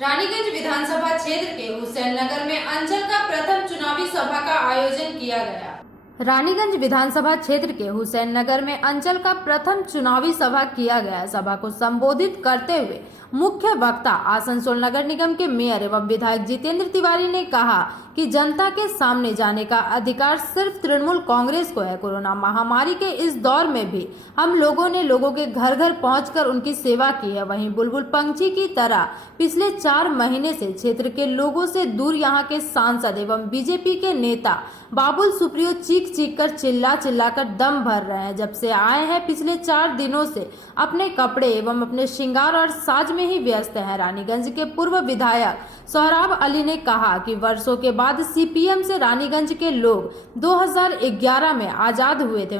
रानीगंज विधानसभा क्षेत्र के हुसैन नगर में अंचल का प्रथम चुनावी सभा का आयोजन किया गया। रानीगंज विधानसभा क्षेत्र के हुसैन नगर में अंचल का प्रथम चुनावी सभा किया गया। सभा को संबोधित करते हुए मुख्य वक्ता आसनसोल नगर निगम के मेयर एवं विधायक जितेंद्र तिवारी ने कहा कि जनता के सामने जाने का अधिकार सिर्फ तृणमूल कांग्रेस को है। कोरोना महामारी के इस दौर में भी हम लोगों ने लोगों के घर घर पहुंचकर उनकी सेवा की है। वहीं बुलबुल पंछी की तरह पिछले 4 महीने से क्षेत्र के लोगों से दूर यहां के सांसद एवं बीजेपी के नेता बाबुल सुप्रियो चीख चीख कर चिल्ला कर दम भर रहे हैं। जब से आए हैं पिछले 4 दिनों से अपने कपड़े एवं अपने श्रृंगार और साज में ही व्यस्त हैं। रानीगंज के पूर्व विधायक सोहराब अली ने कहा कि वर्षों के बाद सीपीएम से रानीगंज के लोग 2011 में आजाद हुए थे।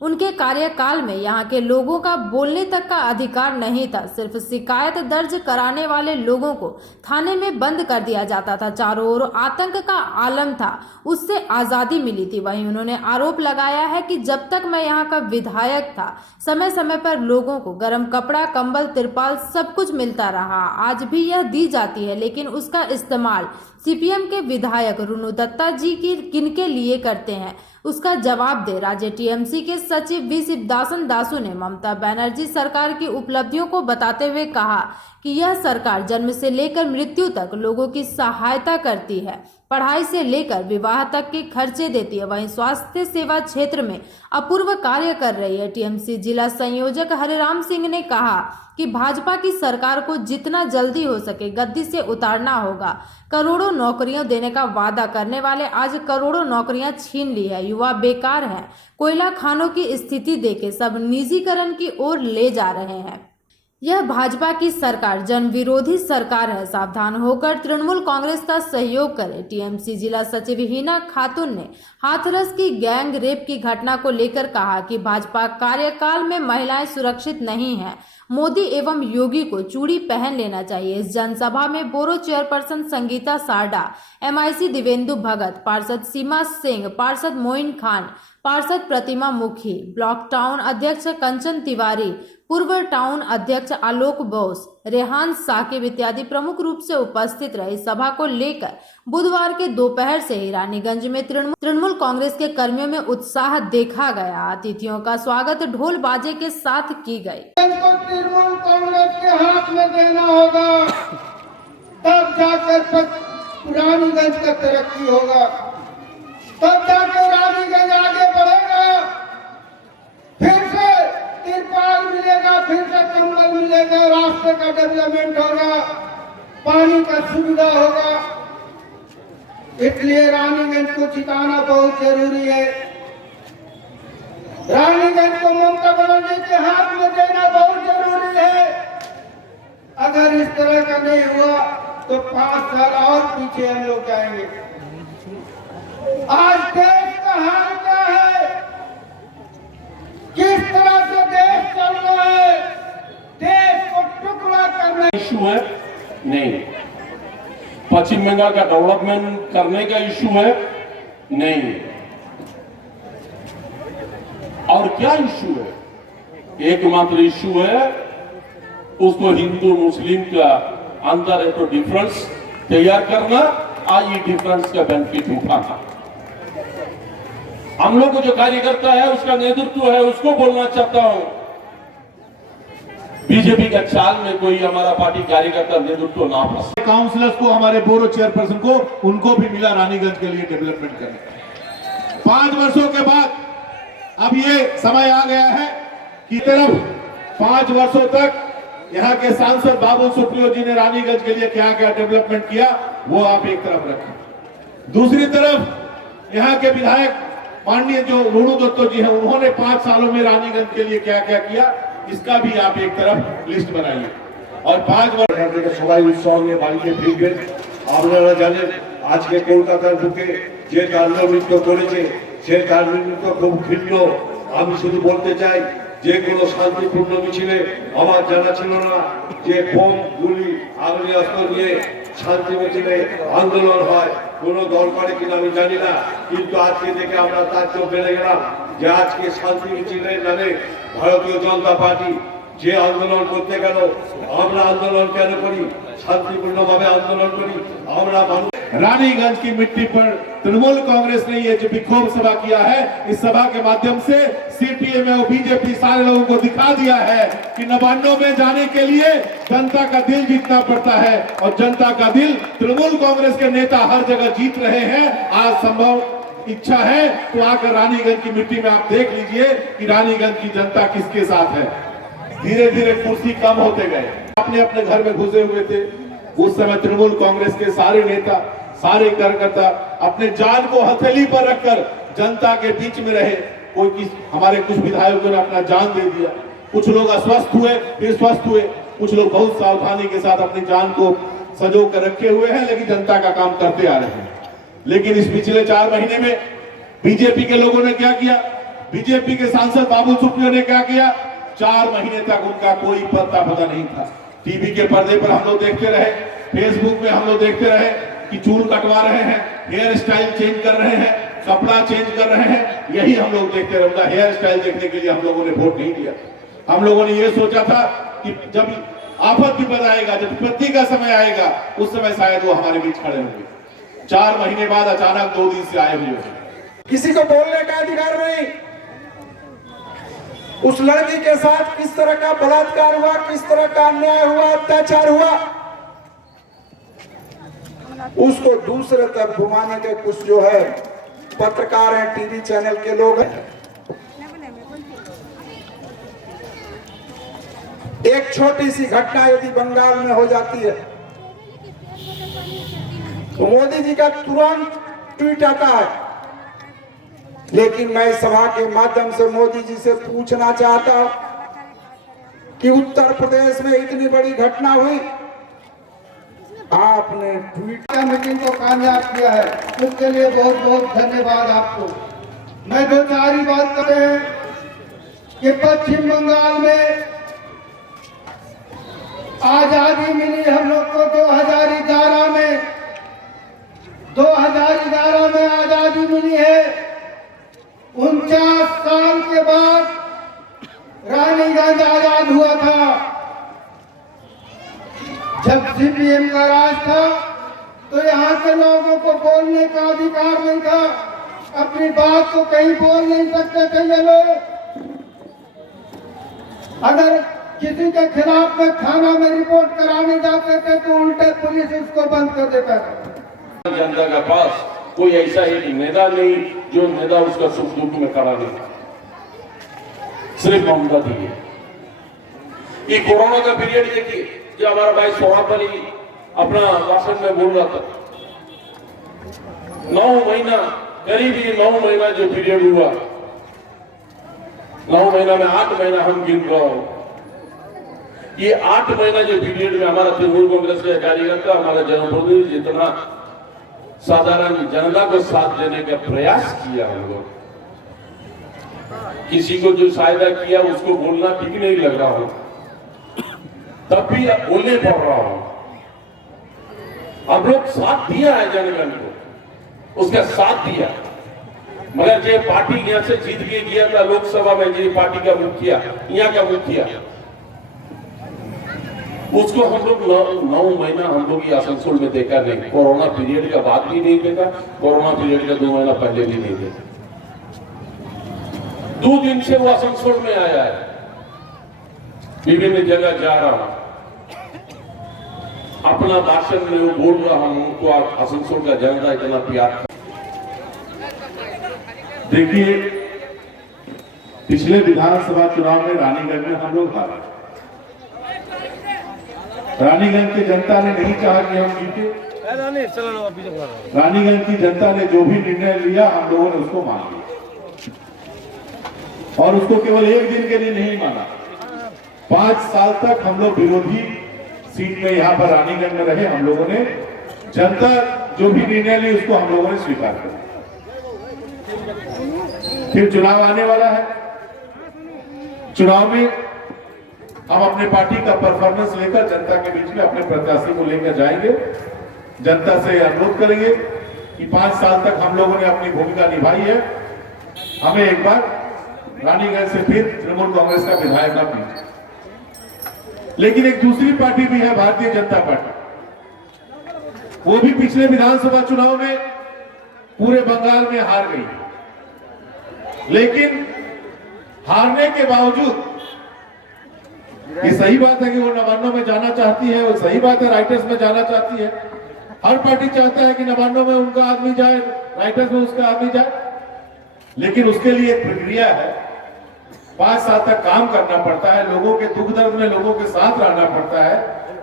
उनके कार्यकाल में यहाँ के लोगों का बोलने तक का अधिकार नहीं था। सिर्फ शिकायत दर्ज कराने वाले लोगों को थाने में बंद कर दिया जाता था। चारों ओर आतंक का आलम था, उससे आज़ादी मिली थी। वहीं उन्होंने आरोप लगाया है कि जब तक मैं यहाँ का विधायक था समय समय पर लोगों को गर्म कपड़ा, कंबल, तिरपाल सब कुछ मिलता रहा। आज भी यह दी जाती है, लेकिन उसका इस्तेमाल सीपीएम के विधायक रुनु दत्ता जी की किनके लिए करते हैं, उसका जवाब दे। राज्य टीएमसी के सचिव वी शिवदासन दासू ने ममता बनर्जी सरकार की उपलब्धियों को बताते हुए कहा कि यह सरकार जन्म से लेकर मृत्यु तक लोगों की सहायता करती है, पढ़ाई से लेकर विवाह तक के खर्चे देती है। वहीं स्वास्थ्य सेवा क्षेत्र में अपूर्व कार्य कर रही है। टीएमसी जिला संयोजक हरिराम सिंह ने कहा कि भाजपा की सरकार को जितना जल्दी हो सके गद्दी से उतारना होगा। करोड़ों नौकरियां देने का वादा करने वाले आज करोड़ों नौकरियां छीन ली है। युवा बेकार हैं। कोयला खानों की स्थिति देके सब निजीकरण की ओर ले जा रहे हैं। यह भाजपा की सरकार जन विरोधी सरकार है। सावधान होकर तृणमूल कांग्रेस का सहयोग करे। टीएमसी जिला सचिव हिना खातून ने हाथरस की गैंग रेप की घटना को लेकर कहा कि भाजपा कार्यकाल में महिलाएं सुरक्षित नहीं हैं। मोदी एवं योगी को चूड़ी पहन लेना चाहिए। इस जनसभा में बोरो चेयरपर्सन संगीता सारडा, एमआईसी दिवेंदु भगत, पार्षद सीमा सिंह, पार्षद मोइन खान, पार्षद प्रतिमा मुखी, ब्लॉक टाउन अध्यक्ष कंचन तिवारी, पूर्व टाउन अध्यक्ष आलोक बोस, रेहान साकिब इत्यादि प्रमुख रूप से उपस्थित रहे। सभा को लेकर बुधवार के दोपहर से ही रानीगंज में तृणमूल कांग्रेस के कर्मियों में उत्साह देखा गया। अतिथियों का स्वागत ढोल बाजे के साथ की गई। तृणमूल कांग्रेस के हाथ में देना होगा, तब जाकर रानीगंज का तरक्की होगा, तब जाकर रानीगंज आगे बढ़ेगा। फिर से तिरपाल मिलेगा, फिर से कंबल मिलेगा, रास्ते का डेवलपमेंट होगा, पानी का सुविधा होगा। इसलिए रानीगंज को जिताना बहुत जरूरी है। रानीगंज को ममता बनर्जी के हाथ में देना बहुत जरूरी है। अगर इस तरह का नहीं हुआ तो 5 साल और पीछे हम लोग जाएंगे। आज देश का हाल क्या है, किस तरह से देश चल रहा है, देश को टुकड़ा करना इशू है नहीं, पश्चिम बंगाल का डेवलपमेंट करने का इशू है नहीं, और क्या इशू है? एकमात्र इशू है उसको हिंदू मुस्लिम का अंदर एक तो डिफरेंस तैयार करना और ये डिफरेंस का बेनिफिट उठाना। हम लोग को जो कार्यकर्ता है उसका नेतृत्व है, उसको बोलना चाहता हूं, बीजेपी का चाल में कोई हमारा पार्टी कार्यकर्ता नेतृत्व ना फंसे। काउंसिलर्स को, हमारे बोरो चेयरपर्सन को, उनको भी मिला रानीगंज के लिए डेवलपमेंट करने। 5 वर्षों के बाद अब ये समय आ गया है कि तरफ 5 वर्षों तक यहाँ के सांसद बाबुल सुप्रियो जी ने रानीगंज के लिए क्या क्या डेवलपमेंट किया वो आप एक तरफ रखें। दूसरी तरफ यहाँ के विधायक माननीय जो रुनु दत्ता जी हैं, उन्होंने 5 सालों में रानीगंज के लिए क्या क्या किया, इसका भी आप एक तरफ लिस्ट बनाइए। और 5 वर्ष সবাই উৎসব নিয়ে বাড়িতে ফিরবেন। আপনারা জানেন আজকে কলকাতার বুকে যে কার্যকৃত্য করেছে সেই কার্যকৃত্য খুব ভিন্ন। আমি শুধু বলতে চাই যে কোনো শান্তিপূর্ণ মিছিলে আমার জানা ছিল না যে বোম, গুলি, আগ্নেয়াস্ত্র নিয়ে শান্তি মিছিলে আন্দোলন হয়। কোনো দল করে কিনা আমি জানি না, কিন্তু আজকে দেখে আমরা তাজ্জব বেড়ে গেলাম যে আজকে শান্তি মিছিলের নামে ভারতীয় জনতা পার্টি যে আন্দোলন করতে গেল, আমরা আন্দোলন কেন করি? শান্তিপূর্ণভাবে আন্দোলন করি। আমরা মানুষ रानीगंज की मिट्टी पर तृणमूल कांग्रेस ने ये जो विक्षोभ सभा किया है, इस सभा के माध्यम से सीपीएम और बीजेपी सारे लोगों को दिखा दिया है कि नवान्नों में जाने के लिए जनता का दिल जीतना पड़ता है और जनता का दिल तृणमूल कांग्रेस के नेता हर जगह जीत रहे हैं। आज संभव इच्छा है तो आकर रानीगंज की मिट्टी में आप देख लीजिए कि रानीगंज की जनता किसके साथ है। धीरे धीरे कुर्सी कम होते गए, अपने अपने घर में घुसे हुए थे। उस समय तृणमूल कांग्रेस के सारे नेता, सारे कार्यकर्ता अपने जान को हथेली पर रखकर जनता के बीच में रहे। हमारे कुछ विधायकों ने अपना जान दे दिया, कुछ लोग अस्वस्थ हुए फिर स्वस्थ हुए, कुछ लोग बहुत सावधानी के साथ अपनी जान को सजो कर रखे हुए हैं, लेकिन जनता का काम करते आ रहे हैं। लेकिन इस पिछले 4 महीने में बीजेपी के लोगों ने क्या किया? बीजेपी के सांसद बाबुल सुप्रियो ने क्या किया? 4 महीने तक उनका कोई पता नहीं था। टीवी के पर्दे पर हम लोग देखते रहे, फेसबुक में हम लोग देखते रहे कि चूल कटवा रहे हैं, हेयर स्टाइल चेंज कर रहे हैं, कपड़ा चेंज कर रहे हैं। यही हम लोग देखते रहे। उनका हेयर स्टाइल देखने के लिए हम लोगों ने वोट नहीं दिया। हम लोगों ने ये सोचा था कि जब आफत विपद आएगा, जब विपत्ति का समय आएगा, उस समय शायद वो हमारे बीच खड़े होंगे। 4 महीने बाद अचानक 2 दिन से आए हुए हैं। किसी को बोलने का अधिकार नहीं। उस लड़की के साथ किस तरह का बलात्कार हुआ, किस तरह का अन्याय हुआ, अत्याचार हुआ, उसको दूसरे तरफ घुमाने के कुछ जो है पत्रकार हैं, टीवी चैनल के लोग हैं। एक छोटी सी घटना यदि बंगाल में हो जाती है तो मोदी जी का तुरंत ट्वीट आता है। लेकिन मैं सभा के माध्यम से मोदी जी से पूछना चाहता हूं कि उत्तर प्रदेश में इतनी बड़ी घटना हुई, आपने ट्वीट मीटिंग को कामयाब किया है, उसके लिए बहुत बहुत धन्यवाद आपको। मैं 2-4 ही बात कर रहे हैं कि पश्चिम बंगाल में आजादी मिली हम लोग को 2011 में। 2011 में आजादी मिली है। 49 साल के बाद रानीगंज आजाद हुआ था। जब सीपीएम का राज था तो यहाँ के लोगों को बोलने का अधिकार नहीं था, अपनी बात को कहीं बोल नहीं सकते थे ये लोग। अगर किसी के खिलाफ में थाना में रिपोर्ट कराने जाते थे तो उल्टे पुलिस उसको बंद कर देता था। जनता के पास कोई ऐसा ही नेता नहीं जो नेता उसका सुख दुख में खड़ा नहीं, सिर्फ ममता दी है। ये कोरोना का पीरियड देखिए, जो हमारा भाई सोहाब अली अपना भाषण में बोल रहा था, 9 महीना, करीब 9 महीना जो पीरियड हुआ, 9 महीना में 8 महीना हम गिन रहा हूं। ये 8 महीना जो पीरियड में हमारा तृणमूल कांग्रेस का कार्यकर्ता, हमारा जनप्रतिनिधि जितना साधारण जनता को साथ देने का प्रयास किया हम लोग, किसी को जो फायदा किया उसको बोलना ठीक नहीं लग रहा हो, तब भी बोलने पड़ रहा हूं। हम लोग साथ दिया है जनगण को, उसका साथ दिया। मगर जो पार्टी यहां से जीत के गया था लोकसभा में, जो पार्टी का मुखिया, यहाँ का मुखिया, उसको हम लोग 9 महीना हम लोग ये आसनसोल में देखा नहीं। कोरोना पीरियड का बाद भी नहीं देखा, कोरोना पीरियड का 2 महीना पहले भी नहीं देखा। 2 दिन से वो आसनसोल में आया है, विभिन्न जगह जा रहा हूं, अपना भाषण में वो बोल रहा हूं, उनको आसनसोल का जनता इतना प्यार। देखिए, पिछले विधानसभा चुनाव में रानीगंज में हम लोग हारे। रानीगंज की जनता ने नहीं चाहा कि हम जीते। रानीगंज की जनता ने जो भी निर्णय लिया हम लोगों ने उसको मान लिया, और उसको केवल 1 दिन के लिए नहीं माना। 5 साल तक हम लोग विरोधी सीट में यहाँ पर रानीगंज में रहे। हम लोगों ने जनता जो भी निर्णय ली उसको हम लोगों ने स्वीकार कर लिया। फिर चुनाव आने वाला है, चुनाव में हम अपने पार्टी का परफॉर्मेंस लेकर जनता के बीच में अपने प्रत्याशी को लेकर जाएंगे। जनता से अनुरोध करेंगे कि 5 साल तक हम लोगों ने अपनी भूमिका निभाई है, हमें एक बार रानीगंज से फिर तृणमूल कांग्रेस का विधायक न दीजिए। लेकिन एक दूसरी पार्टी भी है, भारतीय जनता पार्टी। वो भी पिछले विधानसभा चुनाव में पूरे बंगाल में हार गई, लेकिन हारने के बावजूद ये सही बात है कि वो नवान्नों में जाना चाहती है, वो सही बात है राइटर्स में जाना चाहती है। हर पार्टी चाहता है कि नवान्नों में उनका आदमी जाए, राइटर्स में उसका आदमी जाए, लेकिन उसके लिए एक प्रक्रिया है। 5 साल तक काम करना पड़ता है, लोगों के दुख दर्द में लोगों के साथ रहना पड़ता है,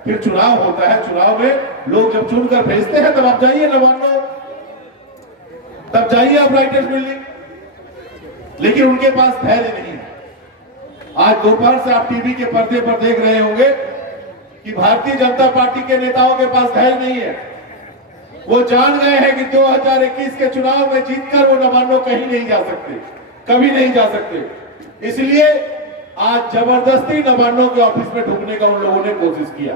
फिर चुनाव होता है। चुनाव में लोग जब चुनकर भेजते हैं तब आप जाइए नवान्नों, तब जाइए आप राइटर्स मिलने, लेकिन उनके पास धैर्य नहीं है। आज दोपहर से आप टीवी के पर्दे पर देख रहे होंगे कि भारतीय जनता पार्टी के नेताओं के पास धैर्य नहीं है। वो जान गए हैं कि 2021 के चुनाव में जीतकर वो नवान्नों कहीं नहीं जा सकते, कभी नहीं जा सकते। इसलिए आज जबरदस्ती नवान्नों के ऑफिस में ढुकने का उन लोगों ने कोशिश किया।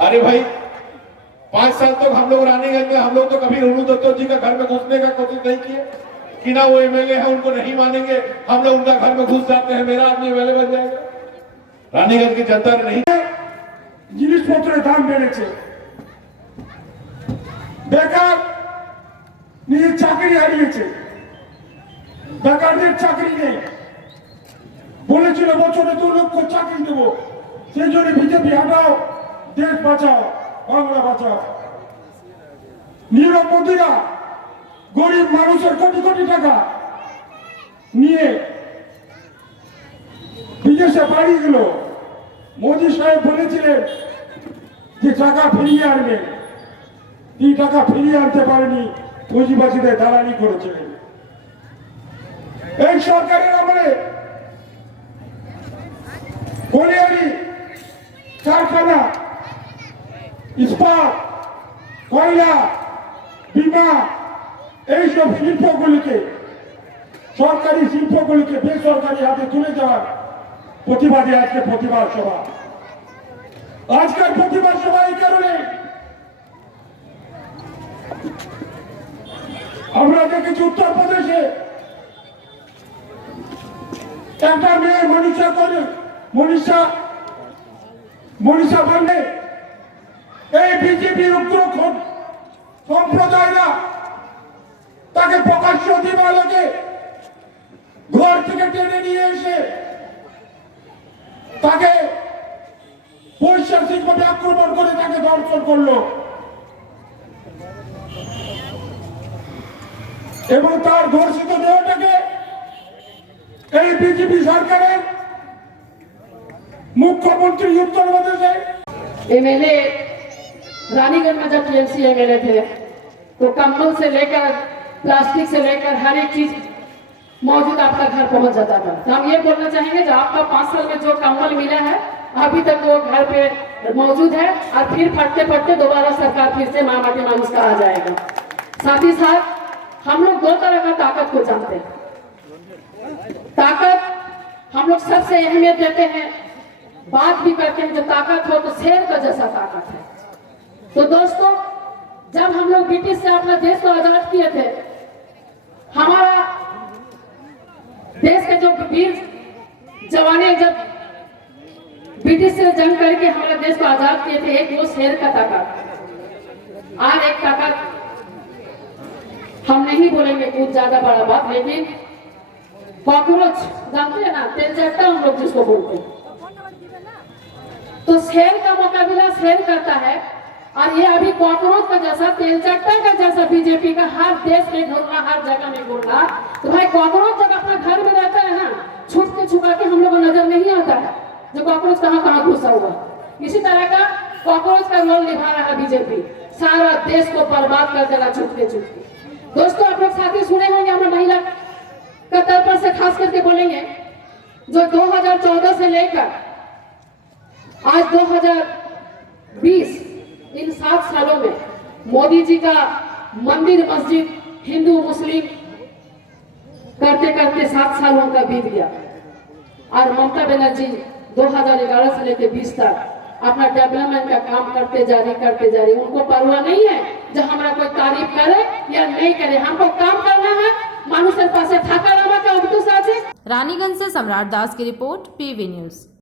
अरे भाई, 5 साल तक हम लोग रानीगंज में, हम लोग तो कभी रोनू दत्तो जी का घर में घुसने का कोशिश नहीं किए कि ना वो एमएलए है, उनको नहीं मानेंगे, हम लोग उनका घर में घुस जाते हैं, मेरा आदमी एमएलए बन जाएगा। रानीगंज की जनता ने नहीं। জিনিসপত্রের দাম বেড়েছে, বেকার নিজের চাকরি হারিয়েছে, বেকারদের চাকরি নেই। বলেছিল বছরে 2 লক্ষ চাকরি দেবো, সেই জন্য বিজেপি হাঁটাও, দেশ বাঁচাও, বাংলা বাঁচাও। নীরব মোদীরা গরিব মানুষের কোটি কোটি টাকা নিয়ে বিদেশে পাড়ি গেল। মোদী সাহেব বলেছিলেন যে টাকা ফিরিয়ে আনবেন, এই টাকা ফিরিয়ে আনতে পারেনি, পুঁজিবাসীদের দালালি করেছিলেন। এই সরকারের আমলে কলিয়ারি কারখানা, ইস্পাত, কয়লা, বিমা, এইসব শিল্পগুলিকে, সরকারি শিল্পগুলিকে বেসরকারি হাতে তুলে দেওয়ার প্রতিবাদে আজকে প্রতিবাদ সভা। আজকের প্রতিবাদ সভা এই কারণে আমরা দেখেছি উত্তরপ্রদেশে একটা মেয়ে মনীষা পান্ডে, এই বিজেপির উগ্র সম্প্রদায়রা তাকে প্রকাশ্য দিবালোকে ঘর থেকে টেনে নিয়ে এসে তাকে পৈশাচিকভাবে আক্রমণ করে তাকে ধর্ষণ করলো এবং তার ধর্ষিত দেহটাকে এই বিজেপি সরকারের मुख्यमंत्री उत्तर प्रदेश है। एमएलए रानीगंज में जब टीएमसी एमएलए थे तो कंबल से लेकर प्लास्टिक से लेकर हर एक चीज मौजूद आपका घर पहुंच जाता था। तो हम ये बोलना चाहेंगे जो आपका 5 साल में जो कंबल मिला है अभी तक वो घर पे मौजूद है और फिर फटते फटते दोबारा सरकार फिर से माटी मानुस का आ जाएगा। साथ ही साथ हम लोग 2 तरह का ताकत को जानते हैं। ताकत हम लोग सबसे अहमियत देते हैं, बात भी करते हैं, जो ताकत हो तो शेर का जैसा ताकत है। तो दोस्तों, जब हम लोग ब्रिटिश से अपना देश को आजाद किए थे, हमारा देश के जो वीर जवाने जब ब्रिटिश से जंग करके हमारे देश को आजाद किए थे, एक वो शेर का ताकत और एक ताकत हम नहीं बोलेंगे कुछ ज्यादा बड़ा बात, लेकिन कॉकरोच जानते हैं ना, तेलचट्टा हम लोग जिसको बोलते हैं। तो शेर का मुकाबला शेर करता है और ये अभी कॉकरोच का जैसा, तेलचट्टा का जैसा बीजेपी का हर देश में घूमना, हर जगह में घूमना। तो भाई कॉकरोच जब अपना घर में रहता है ना, छुप के छुपा के हम लोग को नजर नहीं आता है जो कॉकरोच कहाँ कहाँ घुसा हुआ। इसी तरह का कॉकरोच का रोल निभा रहा है बीजेपी, सारा देश को बर्बाद कर देना छुपके छुपके। दोस्तों, आप लोग साथी सुने होंगे, हम महिला का तर्ज से खास करके बोलेंगे, जो 2014 से लेकर आज 2020 इन 7 सालों में मोदी जी का मंदिर मस्जिद हिंदू मुस्लिम करते करते 7 साल उनका बीत गया और ममता बनर्जी 2011 से लेकर 20 तक अपना डेवलपमेंट का काम करते जा रही। उनको परवाह नहीं है जो हमारा कोई तारीफ करे या नहीं करे, हमको काम करना है। मानुषेर पासे थाका नामा के अवतुष आछे। रानीगंज से सम्राट दास की रिपोर्ट, पीवी न्यूज।